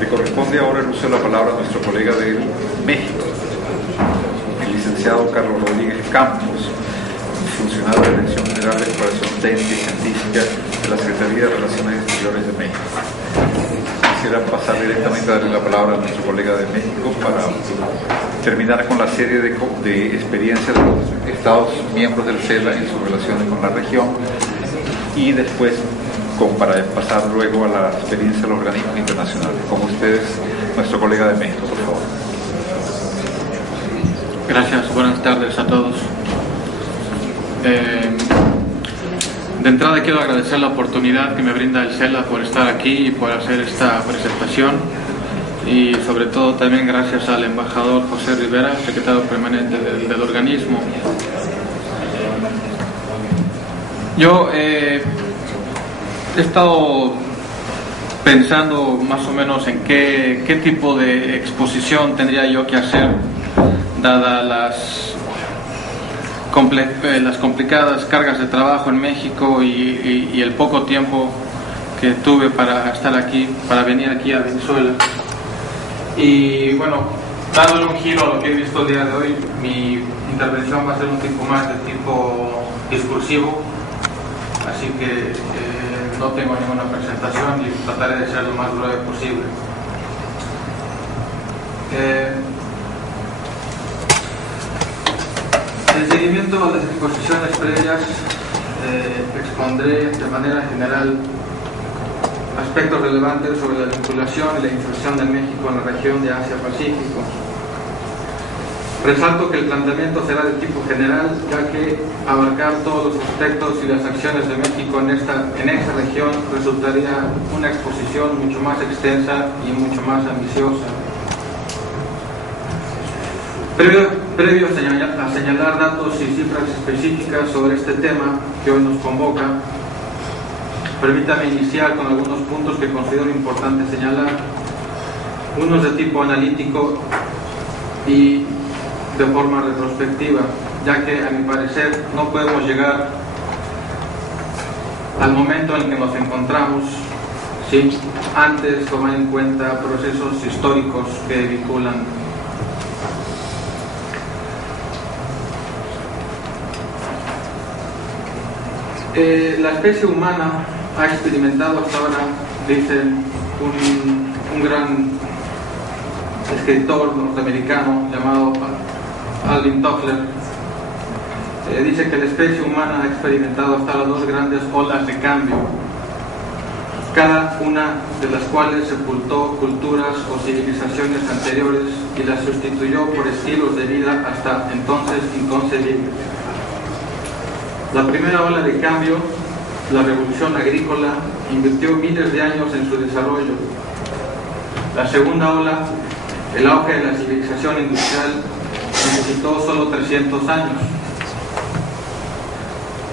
Le corresponde ahora el uso de la palabra a nuestro colega de México, el licenciado Carlos Rodríguez Campos, funcionario de la Dirección General de Cooperación Técnica y Científica de la Secretaría de Relaciones Exteriores de México. Quisiera pasar directamente a darle la palabra a nuestro colega de México para terminar con la serie de experiencias de los Estados miembros del CELA en sus relaciones con la región y después para pasar luego a la experiencia de los organismos internacionales. Con ustedes, nuestro colega de México, por favor. Gracias, buenas tardes a todos. De entrada quiero agradecer la oportunidad que me brinda el CELA por estar aquí y por hacer esta presentación, y sobre todo también gracias al embajador José Rivera, secretario permanente del organismo. Yo he estado pensando más o menos en qué tipo de exposición tendría yo que hacer, dadas las complicadas cargas de trabajo en México y el poco tiempo que tuve para estar aquí, para venir aquí a Venezuela. Y bueno, dándole un giro a lo que he visto el día de hoy, mi intervención va a ser un tipo más de tipo discursivo, así que no tengo ninguna presentación y trataré de ser lo más breve posible. En seguimiento a las exposiciones previas, expondré de manera general aspectos relevantes sobre la vinculación y la inserción de México en la región de Asia-Pacífico. Resalto que el planteamiento será de tipo general, ya que abarcar todos los aspectos y las acciones de México en esa región resultaría una exposición mucho más extensa y mucho más ambiciosa. Previo a señalar datos y cifras específicas sobre este tema que hoy nos convoca, permítame iniciar con algunos puntos que considero importante señalar, unos de tipo analítico y de forma retrospectiva, ya que a mi parecer no podemos llegar al momento en el que nos encontramos sin antes tomar en cuenta procesos históricos que vinculan. La especie humana ha experimentado hasta ahora, dice un gran escritor norteamericano llamado Alvin Toffler, dice que la especie humana ha experimentado hasta ahora dos grandes olas de cambio, cada una de las cuales sepultó culturas o civilizaciones anteriores y las sustituyó por estilos de vida hasta entonces inconcebibles. La primera ola de cambio, la revolución agrícola, invirtió miles de años en su desarrollo. La segunda ola, el auge de la civilización industrial, necesitó solo 300 años.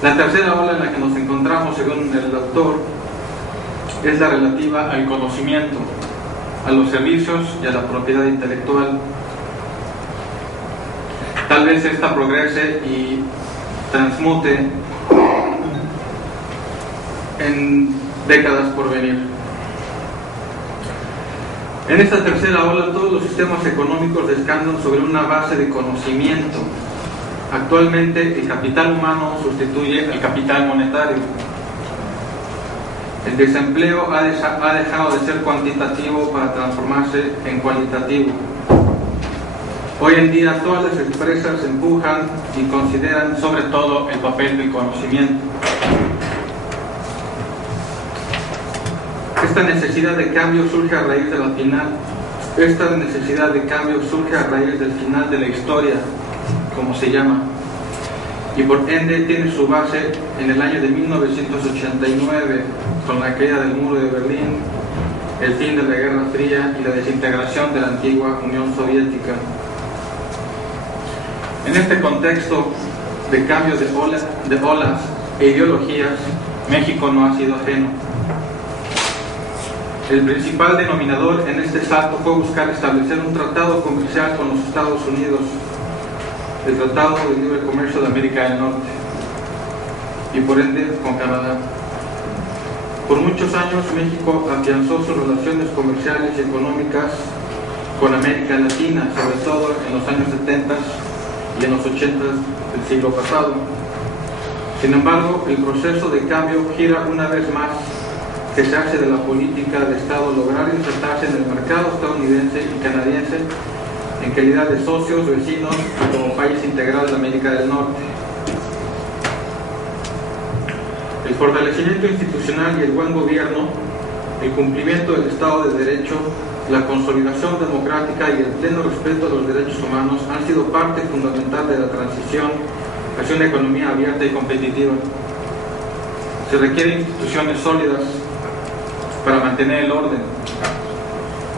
La tercera ola en la que nos encontramos, según el autor, es la relativa al conocimiento, a los servicios y a la propiedad intelectual. Tal vez esta progrese y transmute en décadas por venir. En esta tercera ola, todos los sistemas económicos descansan sobre una base de conocimiento. Actualmente, el capital humano sustituye al capital monetario. El desempleo ha dejado de ser cuantitativo para transformarse en cualitativo. Hoy en día todas las empresas empujan y consideran sobre todo el papel del conocimiento. Esta necesidad de cambio surge a raíz del final de la historia, como se llama, y por ende tiene su base en el año de 1989, con la caída del muro de Berlín, el fin de la Guerra Fría y la desintegración de la antigua Unión Soviética. En este contexto de cambio de olas e ideologías, México no ha sido ajeno. El principal denominador en este salto fue buscar establecer un tratado comercial con los Estados Unidos, el Tratado de Libre Comercio de América del Norte, y por ende con Canadá. Por muchos años México afianzó sus relaciones comerciales y económicas con América Latina, sobre todo en los años 70 y en los 80 del siglo pasado. Sin embargo, el proceso de cambio gira una vez más que se hace de la política de Estado lograr insertarse en el mercado estadounidense y canadiense en calidad de socios, vecinos y como país integral de América del Norte. El fortalecimiento institucional y el buen gobierno, el cumplimiento del Estado de Derecho, la consolidación democrática y el pleno respeto a los derechos humanos han sido parte fundamental de la transición hacia una economía abierta y competitiva. Se requieren instituciones sólidas para mantener el orden,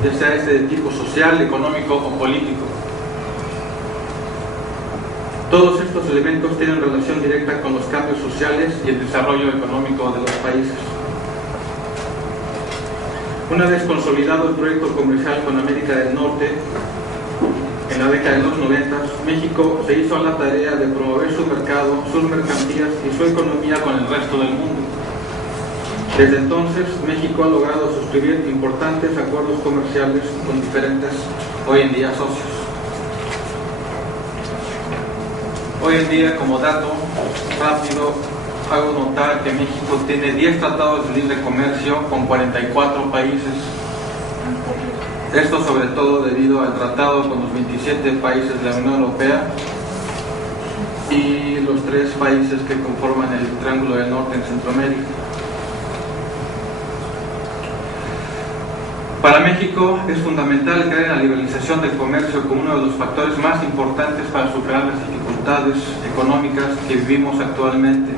ya sea este de tipo social, económico o político. Todos estos elementos tienen relación directa con los cambios sociales y el desarrollo económico de los países. Una vez consolidado el proyecto comercial con América del Norte, en la década de los 90, México se hizo a la tarea de promover su mercado, sus mercancías y su economía con el resto del mundo. Desde entonces, México ha logrado suscribir importantes acuerdos comerciales con diferentes, hoy en día, socios. Hoy en día, como dato rápido, hago notar que México tiene 10 tratados de libre comercio con 44 países. Esto sobre todo debido al tratado con los 27 países de la Unión Europea y los 3 países que conforman el Triángulo del Norte en Centroamérica. Para México es fundamental creer en la liberalización del comercio como uno de los factores más importantes para superar las dificultades económicas que vivimos actualmente.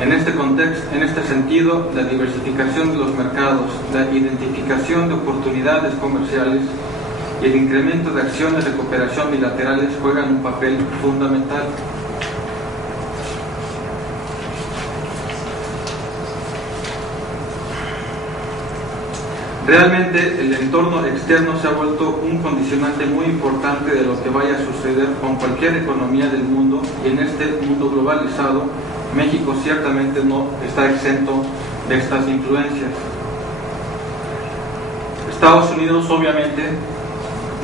En este sentido, la diversificación de los mercados, la identificación de oportunidades comerciales y el incremento de acciones de cooperación bilaterales juegan un papel fundamental. Realmente el entorno externo se ha vuelto un condicionante muy importante de lo que vaya a suceder con cualquier economía del mundo, y en este mundo globalizado México ciertamente no está exento de estas influencias. Estados Unidos, obviamente,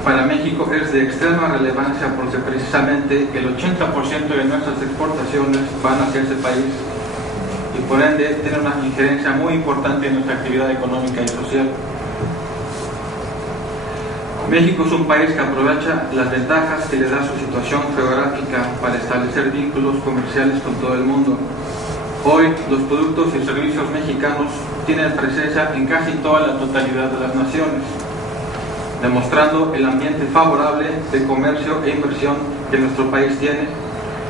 para México es de extrema relevancia porque precisamente el 80% de nuestras exportaciones van hacia ese país y por ende tiene una injerencia muy importante en nuestra actividad económica y social. México es un país que aprovecha las ventajas que le da su situación geográfica para establecer vínculos comerciales con todo el mundo. Hoy, los productos y servicios mexicanos tienen presencia en casi toda la totalidad de las naciones, demostrando el ambiente favorable de comercio e inversión que nuestro país tiene,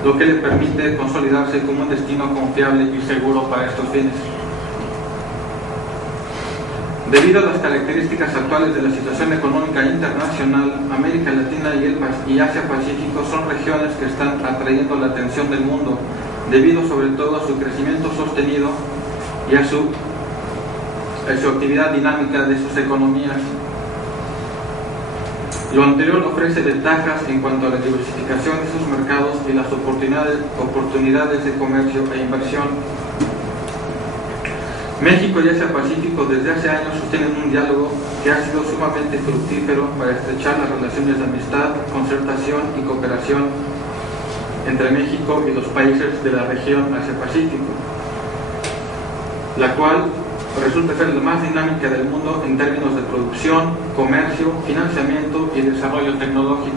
lo que le permite consolidarse como un destino confiable y seguro para estos fines. Debido a las características actuales de la situación económica internacional, América Latina y Asia-Pacífico son regiones que están atrayendo la atención del mundo, debido sobre todo a su crecimiento sostenido y a su actividad dinámica de sus economías. Lo anterior ofrece ventajas en cuanto a la diversificación de sus mercados y las oportunidades de comercio e inversión. México y Asia-Pacífico desde hace años sostienen un diálogo que ha sido sumamente fructífero para estrechar las relaciones de amistad, concertación y cooperación entre México y los países de la región Asia-Pacífico, la cual resulta ser la más dinámica del mundo en términos de producción, comercio, financiamiento y desarrollo tecnológico.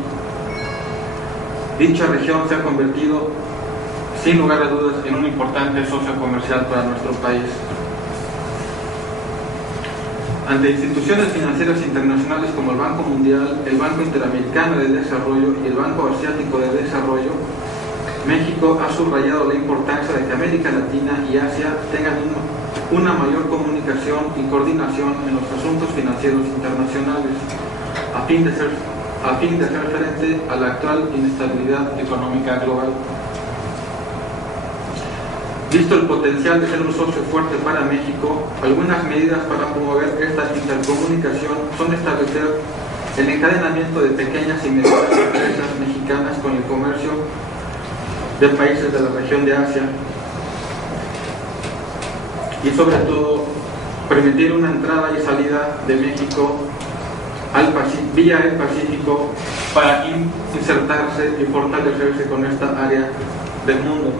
Dicha región se ha convertido, sin lugar a dudas, en un importante socio comercial para nuestro país. Ante instituciones financieras internacionales como el Banco Mundial, el Banco Interamericano de Desarrollo y el Banco Asiático de Desarrollo, México ha subrayado la importancia de que América Latina y Asia tengan una mayor comunicación y coordinación en los asuntos financieros internacionales, a fin de hacer frente a la actual inestabilidad económica global. Visto el potencial de ser un socio fuerte para México, algunas medidas para promover esta intercomunicación son establecer el encadenamiento de pequeñas y medianas empresas mexicanas con el comercio de países de la región de Asia y sobre todo permitir una entrada y salida de México vía el Pacífico para insertarse y fortalecerse con esta área del mundo.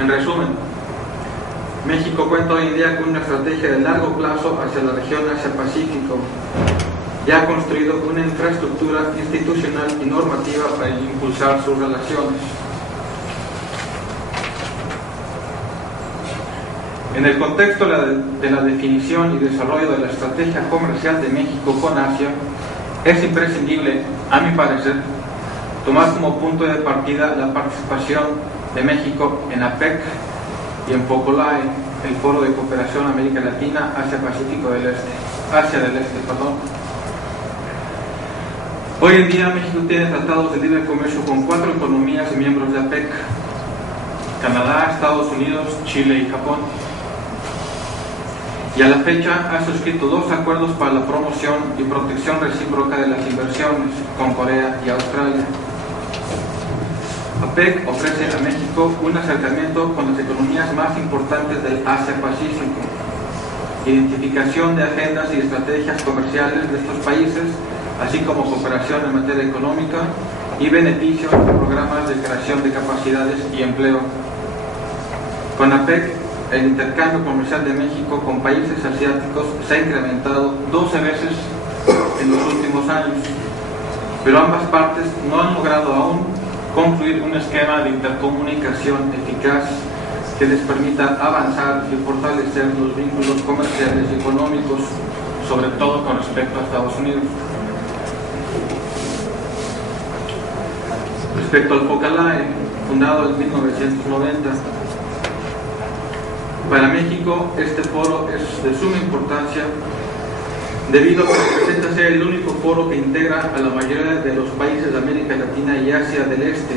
En resumen, México cuenta hoy en día con una estrategia de largo plazo hacia la región Asia-Pacífico. Ya ha construido una infraestructura institucional y normativa para impulsar sus relaciones. En el contexto de la definición y desarrollo de la estrategia comercial de México con Asia, es imprescindible, a mi parecer, tomar como punto de partida la participación de México en APEC y en POCOLAE, el Foro de Cooperación América Latina, Asia del Este. Hoy en día México tiene tratados de libre comercio con 4 economías y miembros de APEC: Canadá, Estados Unidos, Chile y Japón. Y a la fecha ha suscrito 2 acuerdos para la promoción y protección recíproca de las inversiones con Corea y Australia. APEC ofrece a México un acercamiento con las economías más importantes del Asia-Pacífico, identificación de agendas y estrategias comerciales de estos países, así como cooperación en materia económica y beneficios de programas de creación de capacidades y empleo. Con APEC, el intercambio comercial de México con países asiáticos se ha incrementado 12 veces en los últimos años, pero ambas partes no han logrado aún concluir un esquema de intercomunicación eficaz que les permita avanzar y fortalecer los vínculos comerciales y económicos, sobre todo con respecto a Estados Unidos. Respecto al POCOLAE, fundado en 1990, para México este foro es de suma importancia debido a que representa ser el único foro que integra a la mayoría de los países de América Latina y Asia del Este,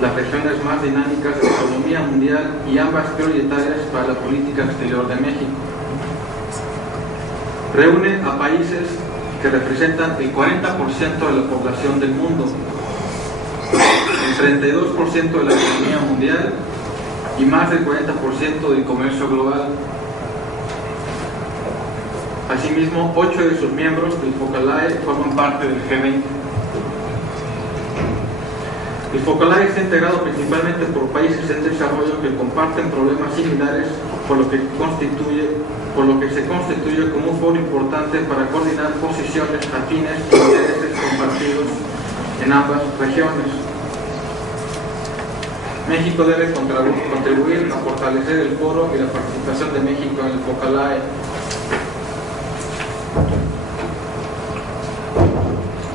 las regiones más dinámicas de la economía mundial y ambas prioritarias para la política exterior de México. Reúne a países que representan el 40% de la población del mundo, el 32% de la economía mundial y más del 40% del comercio global. Asimismo, 8 de sus miembros del POCOLAE forman parte del G20. El POCOLAE está integrado principalmente por países en desarrollo que comparten problemas similares, por lo que se constituye como un foro importante para coordinar posiciones afines e intereses compartidos en ambas regiones. México debe contribuir a fortalecer el foro y la participación de México en el POCOLAE.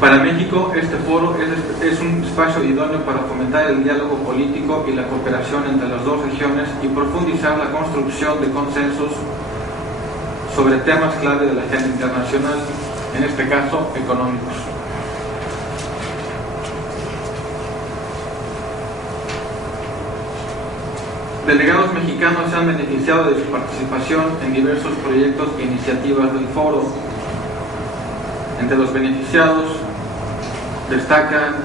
Para México, este foro es un espacio idóneo para fomentar el diálogo político y la cooperación entre las dos regiones y profundizar la construcción de consensos sobre temas clave de la agenda internacional, en este caso económicos. Delegados mexicanos se han beneficiado de su participación en diversos proyectos e iniciativas del foro. Entre los beneficiados destacan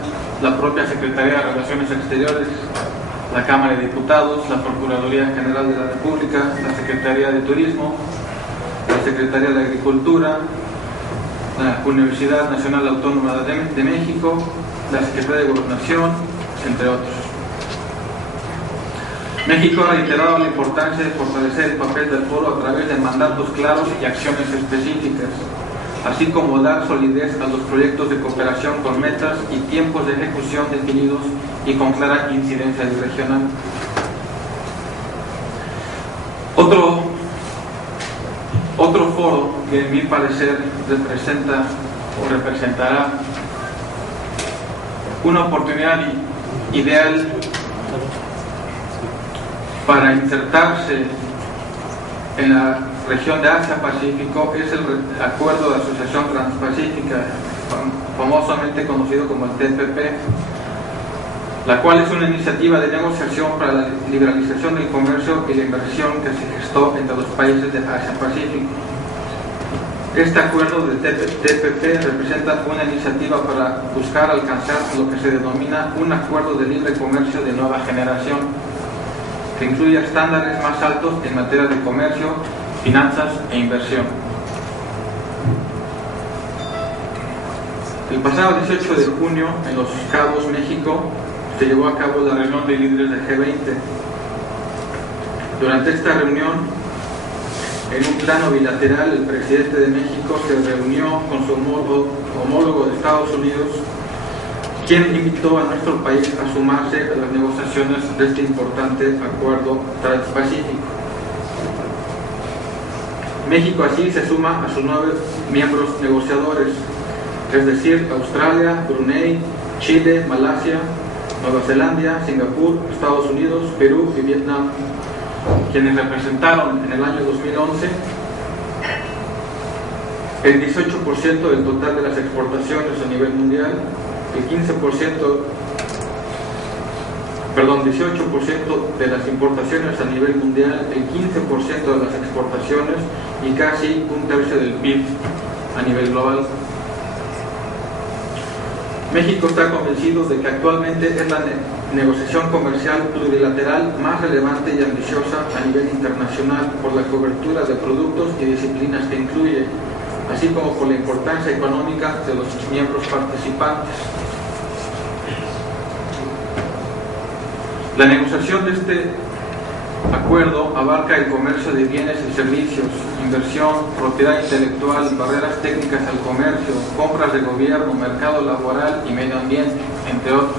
la propia Secretaría de Relaciones Exteriores, la Cámara de Diputados, la Procuraduría General de la República, la Secretaría de Turismo, la Secretaría de Agricultura, la Universidad Nacional Autónoma de México, la Secretaría de Gobernación, entre otros. México ha reiterado la importancia de fortalecer el papel del foro a través de mandatos claros y acciones específicas, así como dar solidez a los proyectos de cooperación con metas y tiempos de ejecución definidos y con clara incidencia regional. Otro foro que, en mi parecer, representará una oportunidad ideal para insertarse en la región de Asia-Pacífico es el Acuerdo de Asociación Transpacífica, famosamente conocido como el TPP, la cual es una iniciativa de negociación para la liberalización del comercio y la inversión que se gestó entre los países de Asia-Pacífico. Este acuerdo del TPP representa una iniciativa para buscar alcanzar lo que se denomina un acuerdo de libre comercio de nueva generación, que incluye estándares más altos en materia de comercio finanzas e inversión. El pasado 18 de junio, en Los Cabos, México, se llevó a cabo la reunión de líderes del G20. Durante esta reunión, en un plano bilateral, el presidente de México se reunió con su homólogo de Estados Unidos, quien invitó a nuestro país a sumarse a las negociaciones de este importante acuerdo transpacífico. México así se suma a sus 9 miembros negociadores, es decir, Australia, Brunei, Chile, Malasia, Nueva Zelanda, Singapur, Estados Unidos, Perú y Vietnam, quienes representaron en el año 2011 el 18% del total de las exportaciones a nivel mundial, el 18% de las importaciones a nivel mundial, el 15% de las exportaciones y casi un tercio del PIB a nivel global. México está convencido de que actualmente es la negociación comercial plurilateral más relevante y ambiciosa a nivel internacional por la cobertura de productos y disciplinas que incluye, así como por la importancia económica de los miembros participantes. La negociación de este acuerdo abarca el comercio de bienes y servicios, inversión, propiedad intelectual, barreras técnicas al comercio, compras de gobierno, mercado laboral y medio ambiente, entre otros.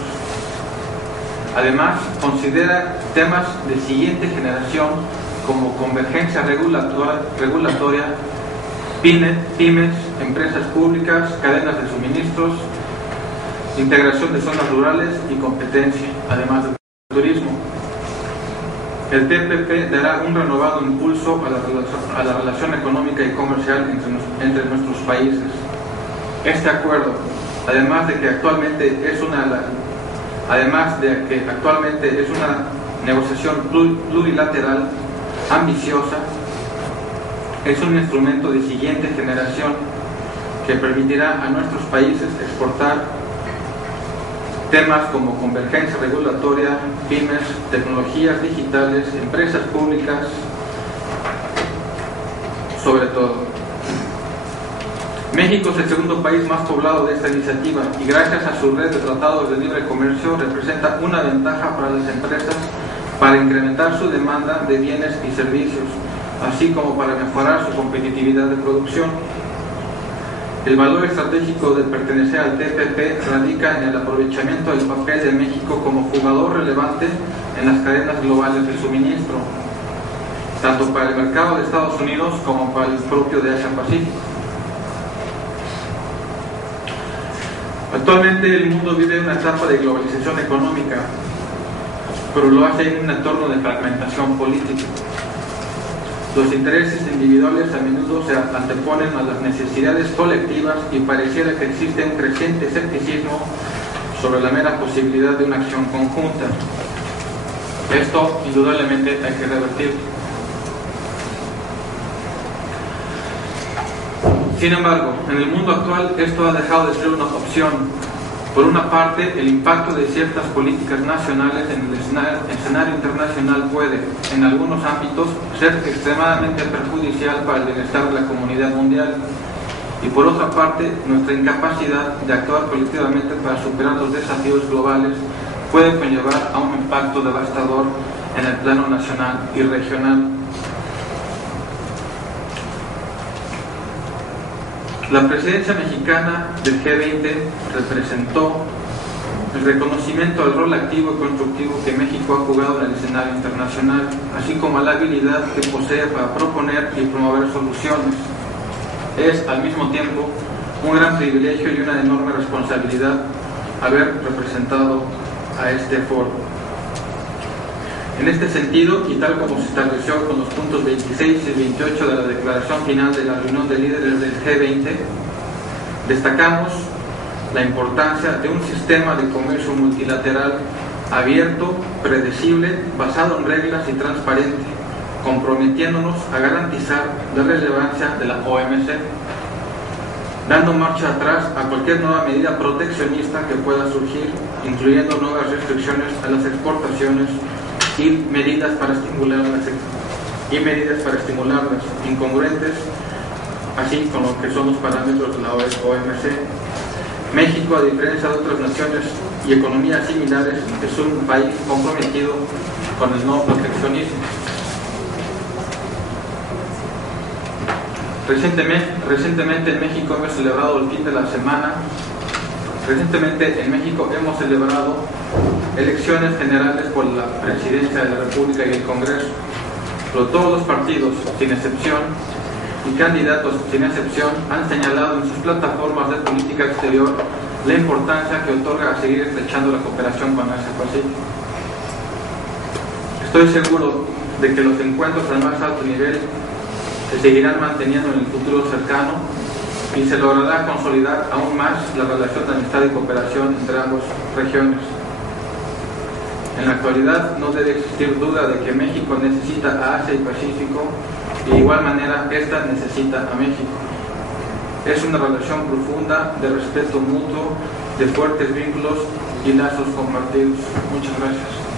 Además, considera temas de siguiente generación como convergencia regulatoria, pymes, empresas públicas, cadenas de suministros, integración de zonas rurales y competencia, además del turismo. El TPP dará un renovado impulso a la relación económica y comercial entre nuestros países. Este acuerdo, además de que actualmente es una negociación plurilateral ambiciosa, es un instrumento de siguiente generación que permitirá a nuestros países exportar temas como convergencia regulatoria, pymes, tecnologías digitales, empresas públicas, sobre todo. México es el segundo país más poblado de esta iniciativa y gracias a su red de tratados de libre comercio representa una ventaja para las empresas para incrementar su demanda de bienes y servicios, así como para mejorar su competitividad de producción. El valor estratégico de pertenecer al TPP radica en el aprovechamiento del papel de México como jugador relevante en las cadenas globales de suministro, tanto para el mercado de Estados Unidos como para el propio de Asia-Pacífico. Actualmente el mundo vive una etapa de globalización económica, pero lo hace en un entorno de fragmentación política. Los intereses individuales a menudo se anteponen a las necesidades colectivas y pareciera que existe un creciente escepticismo sobre la mera posibilidad de una acción conjunta. Esto, indudablemente, hay que revertir. Sin embargo, en el mundo actual esto ha dejado de ser una opción. Por una parte, el impacto de ciertas políticas nacionales en el escenario internacional puede, en algunos ámbitos, ser extremadamente perjudicial para el bienestar de la comunidad mundial. Y por otra parte, nuestra incapacidad de actuar colectivamente para superar los desafíos globales puede conllevar a un impacto devastador en el plano nacional y regional. La presidencia mexicana del G20 representó el reconocimiento al rol activo y constructivo que México ha jugado en el escenario internacional, así como a la habilidad que posee para proponer y promover soluciones. Es, al mismo tiempo, un gran privilegio y una enorme responsabilidad haber representado a este foro. En este sentido, y tal como se estableció con los puntos 26 y 28 de la declaración final de la reunión de líderes del G20, destacamos la importancia de un sistema de comercio multilateral abierto, predecible, basado en reglas y transparente, comprometiéndonos a garantizar la relevancia de la OMC, dando marcha atrás a cualquier nueva medida proteccionista que pueda surgir, incluyendo nuevas restricciones a las exportaciones y medidas para estimular y medidas para estimularlas, incongruentes, así con lo que son los parámetros de la OMC. México, a diferencia de otras naciones y economías similares, es un país comprometido con el no proteccionismo. Recientemente en México hemos celebrado el fin de la semana. Recientemente en México hemos celebrado elecciones generales por la Presidencia de la República y el Congreso. Pero todos los partidos, sin excepción, y candidatos, sin excepción, han señalado en sus plataformas de política exterior la importancia que otorga a seguir estrechando la cooperación con Asia-Pacífico. Estoy seguro de que los encuentros al más alto nivel se seguirán manteniendo en el futuro cercano y se logrará consolidar aún más la relación de amistad y cooperación entre ambas regiones. En la actualidad no debe existir duda de que México necesita a Asia y Pacífico y de igual manera esta necesita a México. Es una relación profunda de respeto mutuo, de fuertes vínculos y lazos compartidos. Muchas gracias.